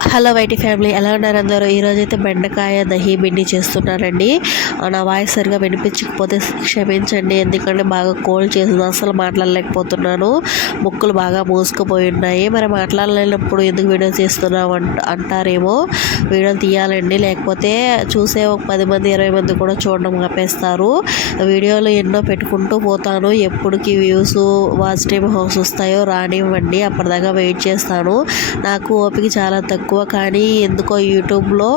Hello YT family, ఎలా ఉన్నారు అందరూ? ఈరోజైతే బెండకాయ దహి బిండి చేస్తున్నానండి. నా వాయిస్ సరిగా వినిపించకపోతే క్షమించండి, ఎందుకంటే బాగా కోల్డ్ చేసింది, అసలు మాట్లాడలేకపోతున్నాను. ముక్కులు బాగా మూసుకుపోయి ఉన్నాయి. మరి మాట్లాడలేనప్పుడు ఎందుకు వీడియో చేస్తున్నావు అంటారేమో. వీడియోలు తీయాలండి, లేకపోతే చూసే ఒక 10 మంది 20 మంది కూడా చూడడం ఆపేస్తారు. వీడియోలు ఎన్నో పెట్టుకుంటూ పోతాను. ఎప్పటికి వ్యూస్ వాచ్ టైమ్ హౌస్ వస్తాయో రానివ్వండి, అప్పటిదాకా వెయిట్ చేస్తాను. నాకు ఓపిక చాలా తక్కువ, కానీ ఎందుకో యూట్యూబ్లో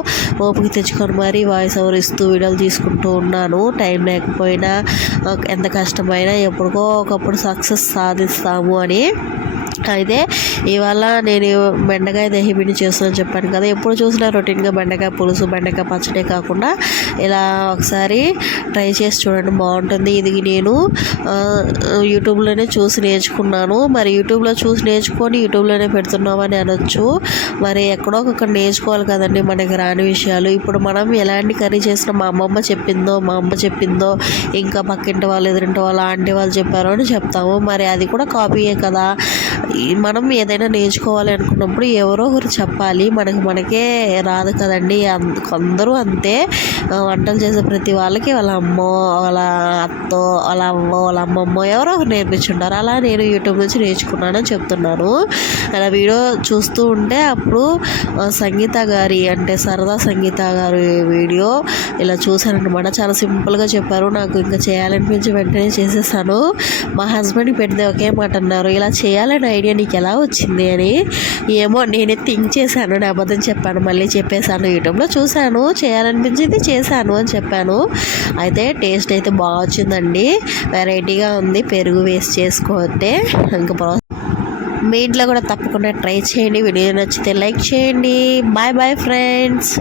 ఓపిక తెచ్చుకొని మరీ వాయిస్ ఓవర్ ఇస్తూ వీడియోలు తీసుకుంటూ ఉన్నాను. టైం లేకపోయినా ఎంత కష్టమైనా ఎప్పటికో ఒకప్పుడు సక్సెస్ సాధిస్తాము అని. అయితే ఇవాళ నేను బెండకాయ దహి పిండి చేస్తున్నాను చెప్పాను కదా. ఎప్పుడు చూసినా రొటీన్గా బెండకాయ పులుసు, బెండకాయ పచ్చడి కాకుండా ఇలా ఒకసారి ట్రై చేసి చూడండి, బాగుంటుంది. ఇది నేను యూట్యూబ్లోనే చూసి నేర్చుకున్నాను. మరి యూట్యూబ్లో చూసి నేర్చుకొని యూట్యూబ్లోనే పెడుతున్నామని అనొచ్చు. మరి ఎక్కడో ఒకక్కడ నేర్చుకోవాలి కదండి మనకి రాని విషయాలు. ఇప్పుడు మనం ఎలాంటి కర్రీ చేసినా మా అమ్మ చెప్పిందో ఇంకా పక్కింటి వాళ్ళు, ఎదురింటి వాళ్ళు, ఆంటీ వాళ్ళు చెప్పారో అని చెప్తాము. మరి అది కూడా కాపీయే కదా. మనం ఏదైనా నేర్చుకోవాలి అనుకున్నప్పుడు ఎవరో ఒకరు చెప్పాలి, మనకే రాదు కదండి. అందరూ అంతే. వంటలు చేసే ప్రతి వాళ్ళకి వాళ్ళ అమ్మో, వాళ్ళ అత్తో, వాళ్ళ అమ్మో, వాళ్ళ అమ్మమ్మో ఎవరో ఒకరు నేర్పించుంటారు. అలా నేను యూట్యూబ్ నుంచి నేర్చుకున్నానని చెప్తున్నాను. అలా వీడియో చూస్తూ ఉంటే అప్పుడు సంగీత గారి, అంటే సరదా సంగీత గారి వీడియో ఇలా చూశానన్నమాట. చాలా సింపుల్గా చెప్పారు. నాకు ఇంకా చేయాలనిపించి వెంటనే చేసేసాను. మా హస్బెండ్కి పెడితే ఒకే మాట అన్నారు, ఇలా చేయాలని ఐడియా నీకు ఎలా వచ్చింది అని. ఏమో నేనే థింక్ చేశాను, నేను అబద్ధం చెప్పాను, మళ్ళీ చెప్పేశాను. యూట్యూబ్లో చూశాను, చేయాలనిపించింది చేశాను అని చెప్పాను. అయితే టేస్ట్ అయితే బాగా వచ్చిందండి, వెరైటీగా ఉంది. పెరుగు వేస్ట్ చేసుకోతే ఇంకా మీ ఇంట్లో కూడా తప్పకుండా ట్రై చేయండి. వీడియో నచ్చితే లైక్ చేయండి. Bye bye friends.